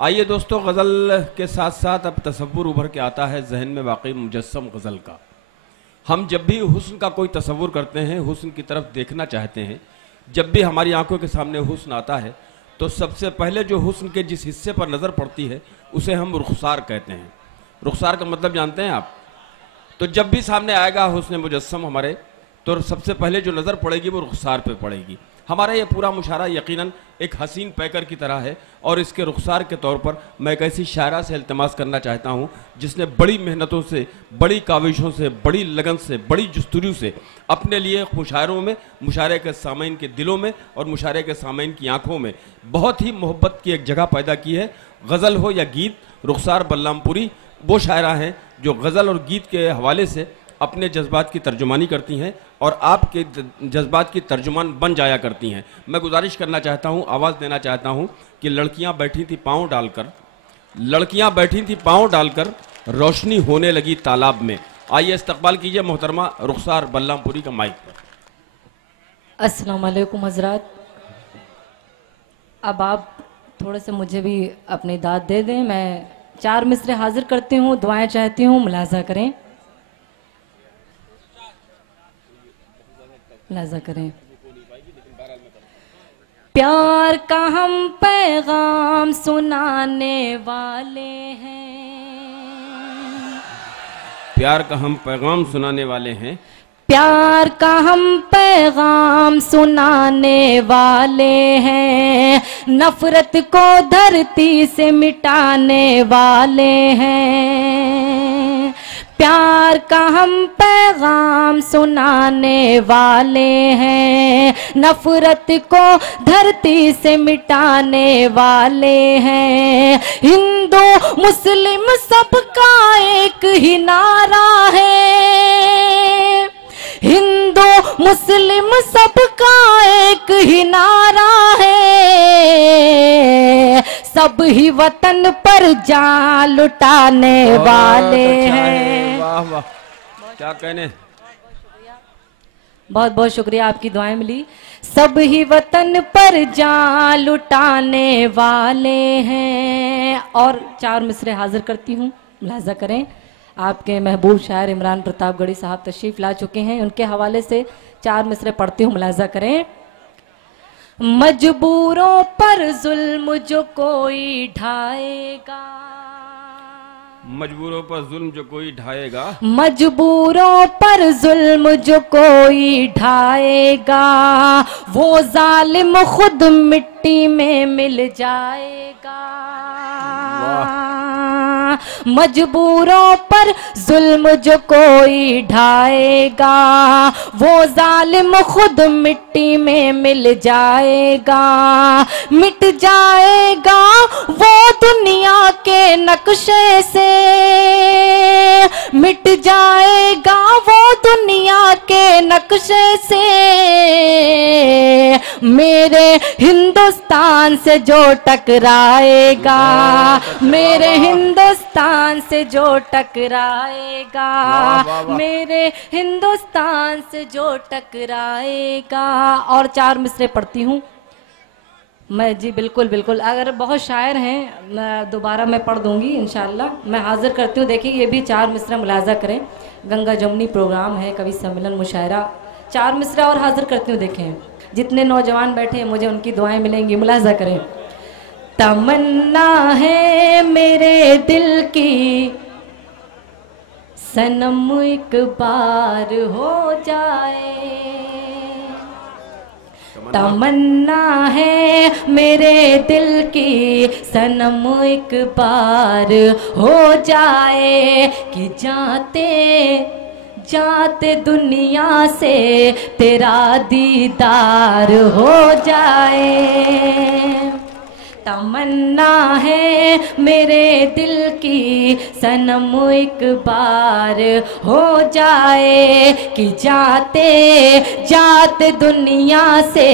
आइए दोस्तों, गज़ल के साथ साथ अब तसव्वुर उभर के आता है जहन में वाकई मुजस्सम गज़ल का। हम जब भी हुस्न का कोई तसव्वुर करते हैं, हुस्न की तरफ देखना चाहते हैं, जब भी हमारी आंखों के सामने हुस्न आता है तो सबसे पहले जो हुस्न के जिस हिस्से पर नज़र पड़ती है उसे हम रुखसार कहते हैं। रुखसार का मतलब जानते हैं आप? तो जब भी सामने आएगा हुस्न मुजस्सम हमारे, तो सबसे पहले जो नज़र पड़ेगी वो रुखसार पे पड़ेगी। हमारा ये पूरा मुशारा यकीनन एक हसीन पैकर की तरह है और इसके रुखसार के तौर पर मैं एक ऐसी शायरा से इल्तिमास करना चाहता हूँ जिसने बड़ी मेहनतों से, बड़ी काविशों से, बड़ी लगन से, बड़ी जस्तुजू से अपने लिए मुशायरों में, मुशायरे के सामीन के दिलों में और मुशायरे के सामीन की आंखों में बहुत ही मोहब्बत की एक जगह पैदा की है। गज़ल हो या गीत, रुखसार बल्लामपुरी वो शायरा हैं जो गज़ल और गीत के हवाले से अपने जज्बात की तर्जुमानी करती हैं और आपके जज्बात की तर्जुमान बन जाया करती हैं। मैं गुजारिश करना चाहता हूं, आवाज़ देना चाहता हूं कि लड़कियां बैठी थी पाँव डालकर, लड़कियां बैठी थी पाँव डालकर, रोशनी होने लगी तालाब में। आइए इस्तकबाल कीजिए मोहतरमा रुखसार बल्लामपुरी का माइक पर। अस्सलाम वालेकुम हज़रात। अब आप थोड़े से मुझे भी अपनी दाद दे दें। मैं 4 मिसरे हाजिर करती हूँ, दुआएं चाहती हूँ, मुलाजा करें, मुलाजा करें। प्यार का हम पैगाम सुनाने वाले हैं, प्यार का हम पैगाम सुनाने वाले हैं, प्यार का हम पैगाम सुनाने वाले हैं, नफरत को धरती से मिटाने वाले हैं। प्यार का हम पैगाम सुनाने वाले हैं, नफरत को धरती से मिटाने वाले हैं। हिंदू मुस्लिम सबका एक ही नारा है, हिंदू मुस्लिम सबका एक ही नारा है, सब ही वतन पर जान लुटाने वाले हैं। वाह वाह, क्या कहने। बहुत बहुत शुक्रिया, आपकी दुआएं मिली। सब ही वतन पर जान लुटाने वाले हैं। और 4 मिसरे हाजिर करती हूँ, मुलाजा करें। आपके महबूब शायर इमरान प्रतापगढ़ी साहब तशरीफ ला चुके हैं, उनके हवाले से 4 मिसरे पढ़ती हूँ, मुलाजा करें। मजबूरों पर जुल्म जो कोई ढाएगा, मजबूरों पर जुल्म जो कोई ढाएगा, मजबूरों पर जुल्म जो कोई ढाएगा, वो जालिम खुद मिट्टी में मिल जाएगा। मजबूरों पर जुल्म जो कोई ढाएगा, वो जालिम खुद मिट्टी में मिल जाएगा। मिट जाएगा वो दुनिया के नक्शे से, मिट जाएगा वो दुनिया के नक्शे से, मेरे हिंदुस्तान से जो टकराएगा, मेरे हिंदुस्तान से जो टकराएगा, मेरे हिंदुस्तान से जो टकराएगा। और 4 मिसरे पढ़ती हूँ मैं जी। बिल्कुल बिल्कुल, अगर बहुत शायर हैं दोबारा मैं पढ़ दूंगी इंशाल्लाह। मैं हाजिर करती हूँ, देखिए ये भी 4 मिसरा मुलाजा करें। गंगा जमुनी प्रोग्राम है, कवि सम्मेलन, मुशायरा। 4 मिसरा और हाजिर करती हूँ। देखें जितने नौजवान बैठे हैं मुझे उनकी दुआएं मिलेंगी, मुलाजा करें। तमन्ना है मेरे दिल की सनम एक बार हो जाए, तमन्ना है मेरे दिल की सनम एक बार हो जाए, कि जाते जाते दुनिया से तेरा दीदार हो जाए। तमन्ना है मेरे दिल की सनम एक बार हो जाए, कि जाते जाते दुनिया से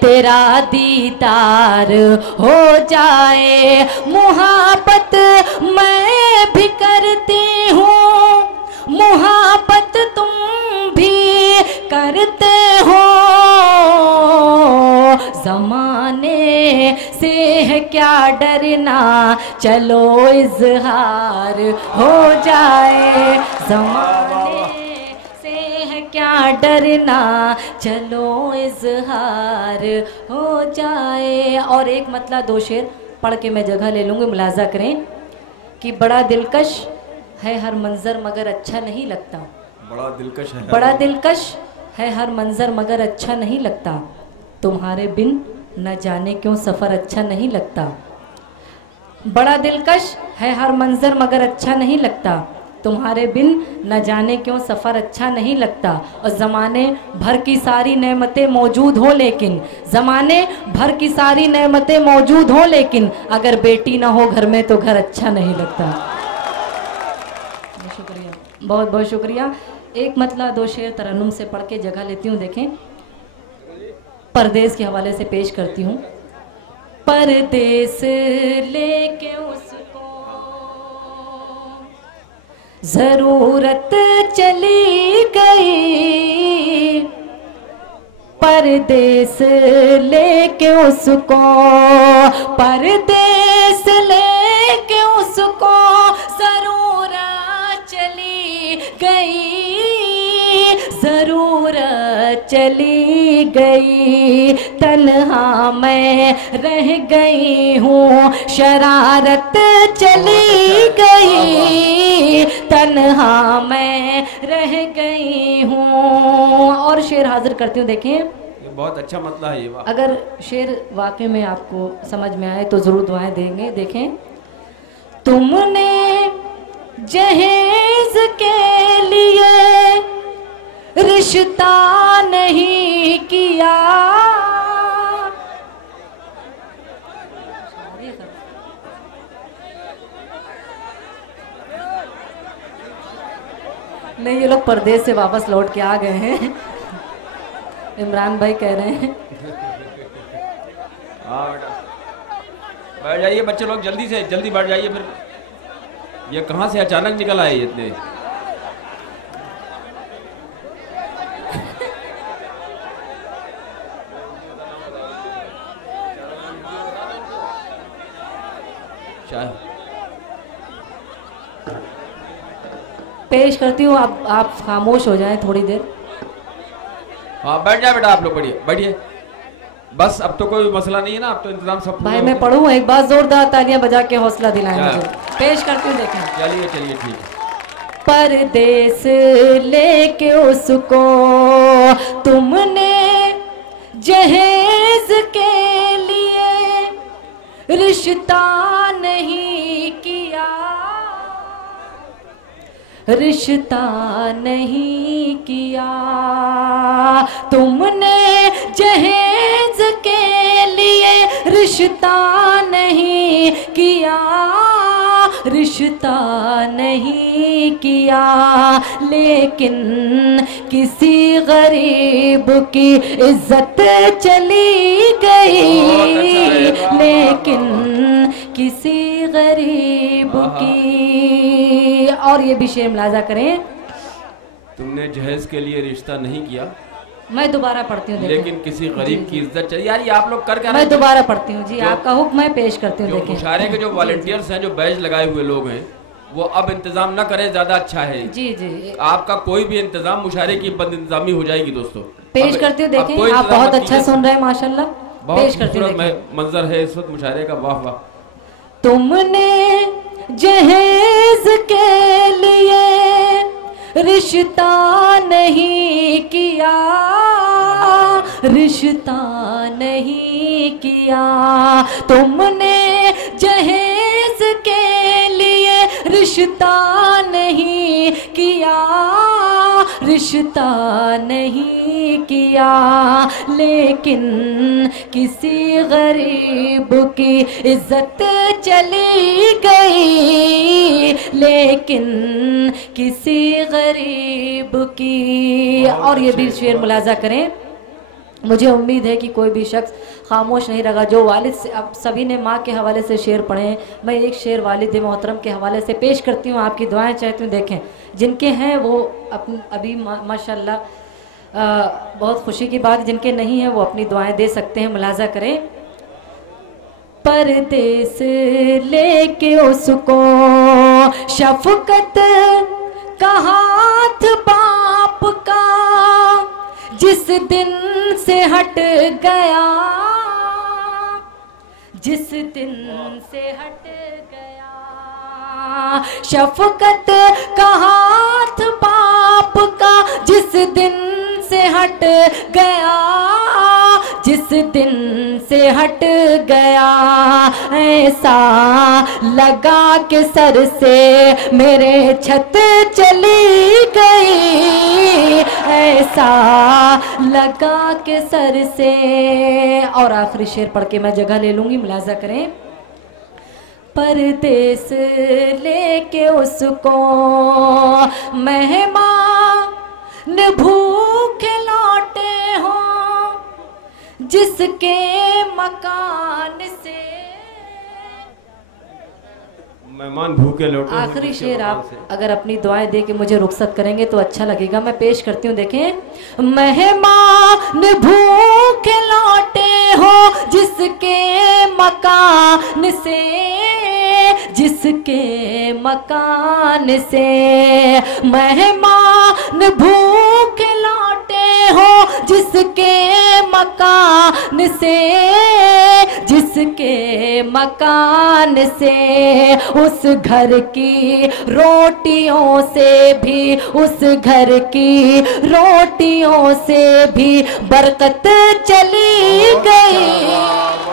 तेरा दीदार हो जाए। मुहब्बत मैं भी करती हूँ, मुहब्बत तुम भी करते हो, ज़माने से है क्या डरना, चलो इजहार हो जाए। ज़माने से है क्या डरना, चलो इजहार हो जाए। और एक मतला दो शेर पढ़ के मैं जगह ले लूँगी, मुलाजा करें कि बड़ा दिलकश है हर मंजर मगर अच्छा नहीं लगता। बड़ा दिलकश है, बड़ा दिलकश है हर मंजर मगर अच्छा नहीं लगता, तुम्हारे बिन न जाने क्यों सफ़र अच्छा नहीं लगता। बड़ा दिलकश है हर मंजर मगर अच्छा नहीं लगता, तुम्हारे बिन न जाने क्यों सफ़र अच्छा नहीं लगता। और ज़माने भर की सारी नेमतें मौजूद हो लेकिन, ज़माने भर की सारी नेमतें मौजूद हो लेकिन, अगर बेटी ना हो घर में तो घर अच्छा नहीं लगता। बहुत शुक्रिया, बहुत बहुत शुक्रिया। एक मतला दो शेर तरन्नुम से पढ़ के जगह लेती हूँ। देखें, परदेस के हवाले से पेश करती हूँ। परदेस लेके उसको जरूरत चली गई, परदेस लेके उसको, परदेस लेके उसको जरूरत चली गई, जरूरत चली गई। तन्हा मैं रह गई हूँ, शरारत चली गई, तन्हा मैं रह गई हूँ। और शेर हाजिर करती हूँ। देखें, ये बहुत अच्छा मतलब है ये। अगर शेर वाकई में आपको समझ में आए तो जरूर दुआएं देंगे। देखें, तुमने जहेज के लिए रिश्ता नहीं किया, नहीं ये लोग परदेश से वापस लौट के आ गए हैं, इमरान भाई कह रहे हैं। हाँ बेटा, बैठ जाइए बच्चे लोग, जल्दी से जल्दी बैठ जाइए। फिर ये कहाँ से अचानक निकल आए इतने? पेश करती हूँ, आप खामोश हो जाएं थोड़ी देर। हाँ बैठ जाए बेटा, आप लोग बैठिए बैठिए, बस अब तो कोई मसला नहीं है ना, अब तो इंतजाम सब भाई मैं पढ़ूँ, एक बार जोरदार तालियां बजा के हौसला दिलाएं मुझे। पेश करती हूँ, देखें। चलिए चलिए ठीक है। परदेस लेके उसको तुमने जहेज के लिए रिश्ता नहीं किया, रिश्ता नहीं किया। तुमने जहेज के लिए रिश्ता नहीं किया, रिश्ता नहीं किया। लेकिन किसी गरीब की इज्जत चली गई, लेकिन किसी गरीब की। और ये भी शेर मुलाजा करें, तुमने जहेज के लिए रिश्ता नहीं किया, मैं दोबारा पढ़ती हूँ, लेकिन किसी गरीब की इज्जत चाहिए। यार ये आप लोग कर क्या? मैं दोबारा पढ़ती हूँ जी, आपका हुक्म मैं पेश करती हूँ। देखिए, मुशायरे के जो वॉलंटियर्स हैं, जो बैच लगाए हुए लोग हैं, वो अब इंतजाम न करें, ज्यादा अच्छा है। जी जी, आपका कोई भी इंतजाम, मुशायरे की बद इंतजामी हो जाएगी दोस्तों। पेश करती हूँ। देखें, आप बहुत अच्छा सुन रहे हैं माशाल्लाह। पेश करती हूँ, मंजर है इस वक्त मुशायरे का, वाह वाह। तुमने जहेज के लिए रिश्ता नहीं किया, रिश्ता नहीं किया। तुमने जहेज के लिए रिश्ता नहीं किया, रिश्ता नहीं किया। लेकिन किसी गरीब की इज्जत चली गई, लेकिन किसी गरीब की। और ये भी शेर मुलाजा करें, मुझे उम्मीद है कि कोई भी शख्स खामोश नहीं रहा। जो वालिद से, अब सभी ने माँ के हवाले से शेर पढ़े हैं, मैं एक शेर वालिद मोहतरम के हवाले से पेश करती हूँ, आपकी दुआएं चाहती हूँ। देखें, जिनके हैं वो अभी माशाल्लाह बहुत खुशी की बात, जिनके नहीं हैं वो अपनी दुआएं दे सकते हैं। मुलाजा करें, परदेस लेके उसको शफकत का हाथ बाप का जिस दिन से हट गया, जिस दिन से हट गया, शफकत का हाथ बाप का जिस दिन से हट गया, जिस दिन से हट गया, ऐसा लगा के सर से मेरे छत चली गई, ऐसा लगा के सर से। और आखिरी शेर पढ़ के मैं जगह ले लूंगी, मुलाजा करें। परदेस लेके उसको मेहमान भूखे लौटे हो, जिसके मकान से मेहमान भूखे लौटे। आखिरी शेर आप अगर अपनी दुआएं दे के मुझे रुखसत करेंगे तो अच्छा लगेगा। मैं पेश करती हूँ, देखें। मेहमान भूखे लौटे हो, जिसके मकान से, जिसके मकान से, मेहमान भूखे लौटे हो, जिसके मकान से, जिसके मकान से, उस घर की रोटियों से भी, उस घर की रोटियों से भी बरकत चली गई।